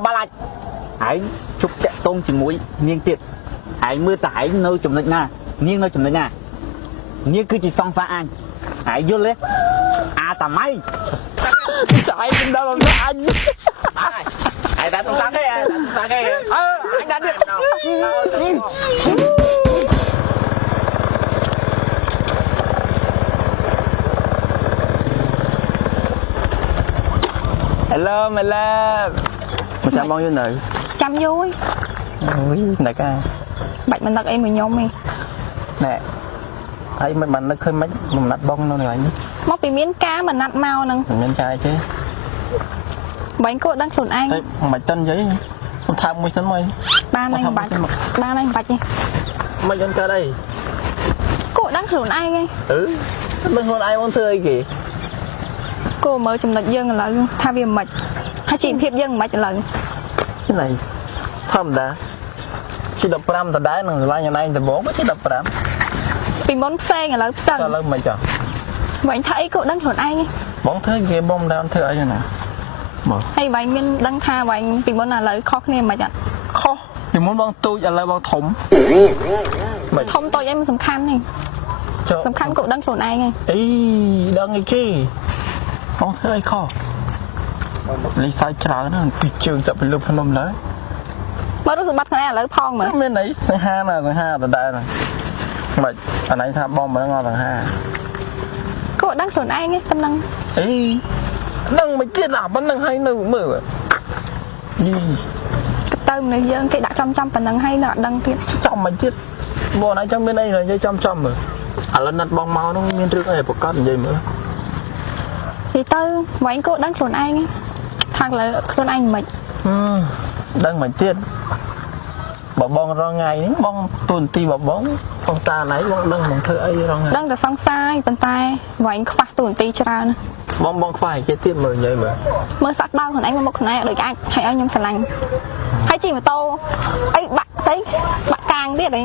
ក្បាលអាចឯងជប់តាក់តងជាមួយនាងទៀតឯងមើលតែឯងនៅចំណុចណានាងនៅចំណុចណានាងគឺជាសង្សារអញឯងយល់ទេអាតាម៉ៃតែឯងមិនដល់មកអញឯងដាក់សង្សារគេអញដាក់ទៀតHello my love មកចាំបងយូរនៅចាំយូរអូយនឹកបាច់មិននឹកអីមួយខ្ញុំទេណែហើយមិនបាននឹកឃើញមិនបំណាត់បងនៅនេះមកពីមានការមិនណាត់មកហ្នឹងមានការអីទេបាញ់គោដឹងខ្លួនឯងមិនតិននិយាយខ្ញុំថាមួយសិនមកបានហើយបាច់បានហើយបាច់ទេមិនយន់កើតអីគោដឹងខ្លួនឯងហីដឹងខ្លួនឯងមកធ្វើអីគេគោមើលចំណុចយើងឥឡូវថាវាមិនហើយជីវភាពយើងមិនឥឡូវទីណៃធម្មតាជី15ដដែលនឹងឆ្លាញ់ឯងដំបងជី15ពីមុនផ្សេងឥឡូវផ្សឹងឥឡូវមិនចោះបាញ់ថាអីគោដឹងខ្លួនឯងបងធ្វើគេបងដើមធ្វើអីណាមកហើយបាញ់មានដឹងថាបាញ់ពីមុនឥឡូវខុសគ្នាមិនអត់ខុសពីមុនបងទូចឥឡូវបងធំធំតូចអីមិនសំខាន់ទេសំខាន់គោដឹងខ្លួនឯងហីអីដឹងអីគេបងធ្វើអីខុសលីសាយច្រើនណាស់ពីជើងទៅពីលើភ្នំឡើយមើលរូបសម្បត្តិខ្លួនឯងឥឡូវផងមើលមានអីសង្ហាណាសង្ហាដដែលហ្នឹងមិនអានេះថាបងមិនដឹងអត់សង្ហាគោដឹងខ្លួនឯងទេប៉ុណ្ណឹងអីដឹងមិនទៀតអាប៉ុណ្ណឹងហើយនៅមើលយីទៅមនុស្សយើងគេដាក់ចំប៉ុណ្ណឹងហើយនៅអត់ដឹងទៀតចំមិនទៀតបងឯងចាំមានអីនិយាយចំមើលឥឡូវណាត់បងមកនោះមានរឿងអីប្រកាសនិយាយមើលនិយាយទៅវាញ់គោដឹងខ្លួនឯងថាលើខ្លួនឯងមិនដឹងមិនទៀតបើបងរងថ្ងៃនេះបងទូនទីបងសង្សារណៃបងដឹងបងធ្វើអីរងថ្ងៃដឹងតែសង្សារប៉ុន្តែវាញ់ខ្វះទូនទីច្រើនបងខ្វះគេទៀតមើលនិយាយមើលសាក់ដើមខ្លួនឯងមកមុខខ្លួនឯងដូចអាចឲ្យខ្ញុំស្រឡាញ់ហើយជិះម៉ូតូអីបាក់ស្អីបាក់កាងទៀតអី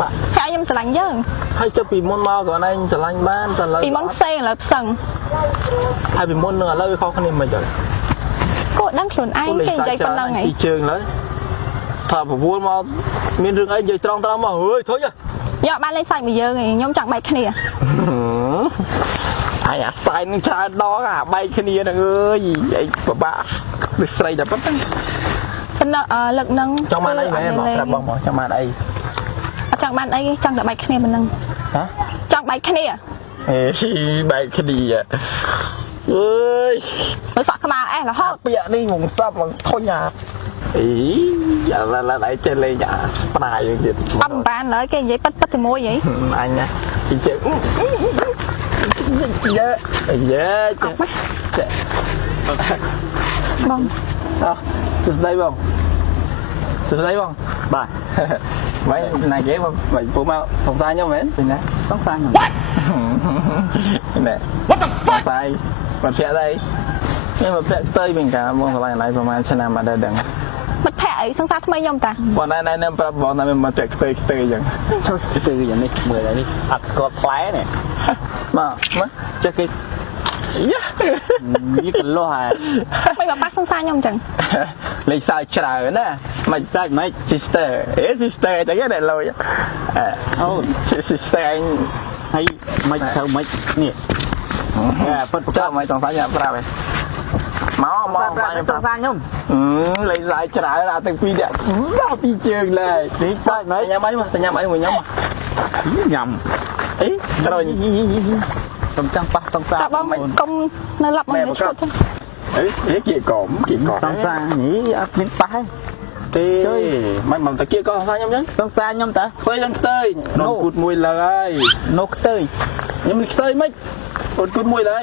បាក់ហើយខ្ញុំស្រឡាញ់យើងហើយចុះពីមុនមកខ្លួនឯងស្រឡាញ់បានតែឥឡូវពីមុនផ្សេងឥឡូវផ្សឹងហើយពីមុននឹងឥឡូវវាខុសគ្នាមិនអីគោដឹងខ្លួនឯងគេនិយាយប៉ុណ្ណឹងហីពីជើងឡើយថាប្រវល់មកមានរឿងអីនិយាយត្រង់មកអើយធុញយកបានលេខសាច់មួយយើងឯងខ្ញុំចង់បែកគ្នាអាយអាសាយនឹងច្រើនដងអាបែកគ្នាហ្នឹងអើយអីពិបាកដូចស្រីតែប៉ុណ្ណឹងប៉ុន្តែលឹកហ្នឹងចង់បានអីមែនបងប្រាប់បងចង់បានអីអត់ចង់បានអីចង់តែបែកគ្នាប៉ុណ្ណឹងហ៎ចង់បែកគ្នាអេបែកគ្នាអើយមើលសក់ខ្មៅអេរហូតពាក្យនេះងងស្ដាប់មកធុញអាអីយ៉ាឡាយចេះលេងអាស្នាយើងទៀតអត់បានឡើយគេនិយាយប៉ិតជាមួយហីអញណាជិះជើយ៉ាចាបងសួស្ដីបងសួស្ដីបងបាទមិនណាគេបងពុកមកសង្សារខ្ញុំមែនពីណាសង្សារខ្ញុំណែ What the fuck សង្សារបាត់ភ័ក្រអីខ្ញុំមកភ័ក្រស្ទើរវិញកាបងឆ្លងណៃប្រហែលឆ្នាំអត់ដឹងមិត្តភ័ក្ដិអីសង្សារថ្មីខ្ញុំតាបងណែប្រាប់បងថាមានមកភ័ក្រស្ទើរអញ្ចឹងចុះស្ទើរយ៉ាងនេះមើលនេះអត់ស្គាល់ផ្លែនេះមកចេះគេយ៉ានេះកលោះហើយមិនបាក់សង្សារខ្ញុំអញ្ចឹងលេខសើចច្រើនណាមិនសើចមិន sister sister អញ្ចឹងដែរលុយអូ sister អញហើយមិនត្រូវមិននេះពិតចុះមិនต้องសាច់ប្រាប់ឯងមកប្រាប់សង្សារខ្ញុំលេខសើចច្រើនអាទាំងពីរនេះដល់ពីជើងឡើយនេះសើចមិនញ៉ាំអីមកញ៉ាំអីមួយញ៉ាំញ៉ាំអីត្រូវខ្ញុំចង់ប៉ះសង្សារបងមិនកុំនៅឡប់មកឈុតអីគៀកុំសង្សារនេះអត់មានប៉ះទេមិនតាគៀកក៏សង្សារខ្ញុំចឹងសង្សារខ្ញុំតាខ្វៃឡើងខ្ទើយនោះគូតមួយលើហើយនោះខ្ទើយខ្ញុំខ្ទើយមិនអូនគូតមួយលើ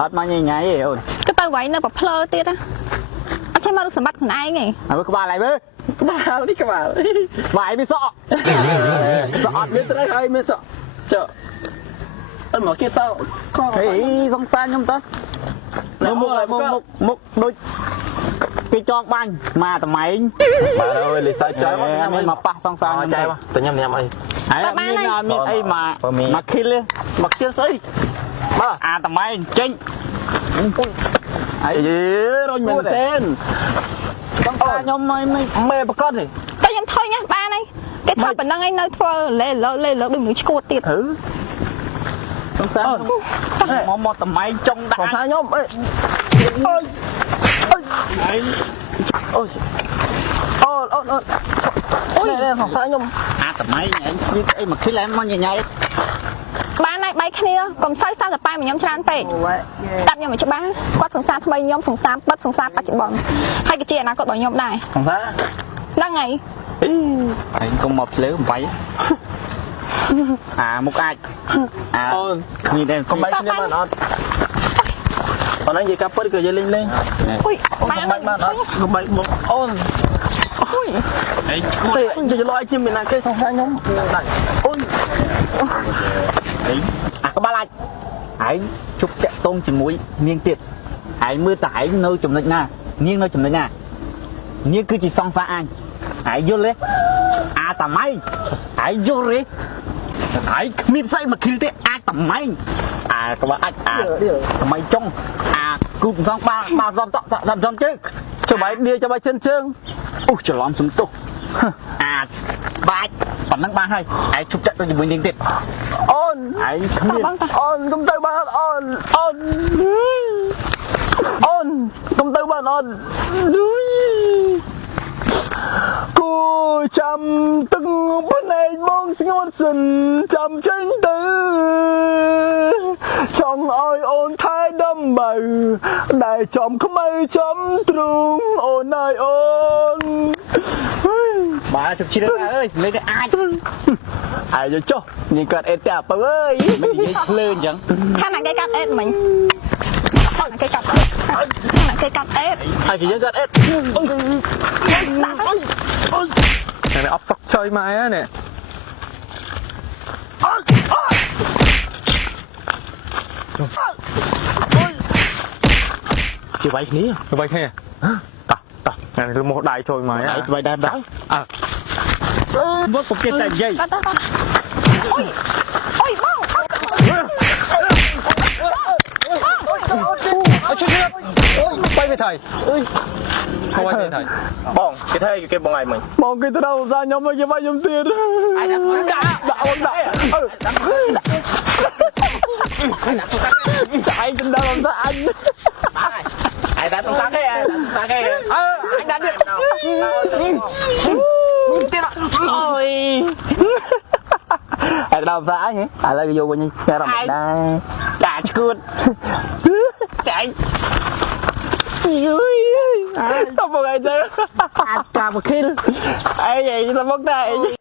អត់មកញ៉ៃញ៉ៃទេអូនក៏ទៅវាយនៅប្រភ្លើទៀតណាអត់ចេះមករូបសម្បត្តិខ្លួនឯងទេហើយក្បាលហើយមើលក្បាលនេះក្បាលវាយមានសក់សក់អត់មានត្រូវហើយមានសក់ចុះអត់មកគេតខហេសង្សារខ្ញុំតមុខដូចគេចងបាញ់មកតម្ឯងបាទអើយលេសើចច្រើនមកមកប៉ះសង្សារចែមកតែញ៉ាំអីហើយមានអីមកខិលមកខិលស្អីបាទអាតម្ឯងចេញអីរុញមែនទេ ខ្ញុំមេប្រកាសទេ តែខ្ញុំថយណាបានហើយគេថាប៉ុណ្ណឹងឯងនៅធ្វើលេលើដូចមនុស្សឈួតទៀត សង្សារមកតម្លៃចុងដាក់សង្សារខ្ញុំអើយអូយអូយសង្សារខ្ញុំអាតម្លៃឯងនិយាយអីមកឃើញឡើងមកញញ៉ៃ បានហើយបែកគ្នាកុំសូវសើតែប៉ែមកខ្ញុំច្រើនពេកស្ដាប់ខ្ញុំឲ្យច្បាស់គាត់សង្សារថ្មីខ្ញុំសង្សារបិទសង្សារបច្ចុប្បន្នហើយក៏ជាអនាគតរបស់ខ្ញុំដែរ សង្សារ ហ្នឹងហើយ ឯងកុំមកភ្លើបំបីអាមុខអាចអូនគ្នាដែរកុំបីគ្នាបានអត់ប៉ុណ្ណឹងនិយាយកាប់ពិតក៏និយាយលេងលេង អុយ បានបានអត់កុំបីមកអូនអូយឯងគួរនិយាយលយជាមានណាគេសង្សារខ្ញុំអូយឯងអាក្បាលអាចឯងជប់តាក់តងជាមួយនាងទៀតឯងមើលតែឯងនៅចំណុចណានាងនៅចំណុចណានាងគឺជាសង្សារអញឯងយល់ទេអាតាម៉ៃឯងយល់ទេឯងគ្មានស្អីមកគិលទេអាចតាម៉ៃអាក្បាលអាចតាម៉ៃចុងអាគូបសងបារំតក់សំជើងចាំបាយឌីចាំបាយជិនជើងអូច្រឡំសំទុះអាចបាច់ប៉ុណ្ណឹងបានហើយឯងជប់ចាក់ទៅជាមួយនាងទៀតអូនឯងគ្មានអូនកុំទៅបានអូនកុំទៅបានអូនគូចាំទឹកភ្នែកមកស្ងួតសិនចាំចេញទៅចង់ឲ្យអូនថែដំបើដែលចំខ្មៅចំទ្រូងអូនអើយអូនបាទជប់ជ្រើអើយលេងទៅអាចយកចុះញីគាត់អេតតែអពើអើយមិននិយាយភ្លើអញ្ចឹង ខាងណាគេកាត់អេតមិញខាងណាគេកាត់អេតហើយគេយើងគាត់អេតនេះអបសក់ឆយម៉ែនេះជាវាយគ្នាតោះថ្ងៃនេះមកដៃជួយម៉ែវាយដែរមកពុកគេតែនិយាយ អុយបង បាយវាថៃបាយវាថៃបងគេថៃគេបងឯងមិញបងគេត្រូវសារខ្ញុំមកយកខ្ញុំទៀតឯងដាក់អូនដាក់ឯងចំដល់អំសាអញឯងដាក់អំសាគេអញដាក់ទៀតទៀតអូយឯងដាក់អំសាអញឥឡូវយកវិញញ៉ាំរំដែរចាឈួតចាយទៅមកឯទៅអាកាមកគិលអីទៅមកតែ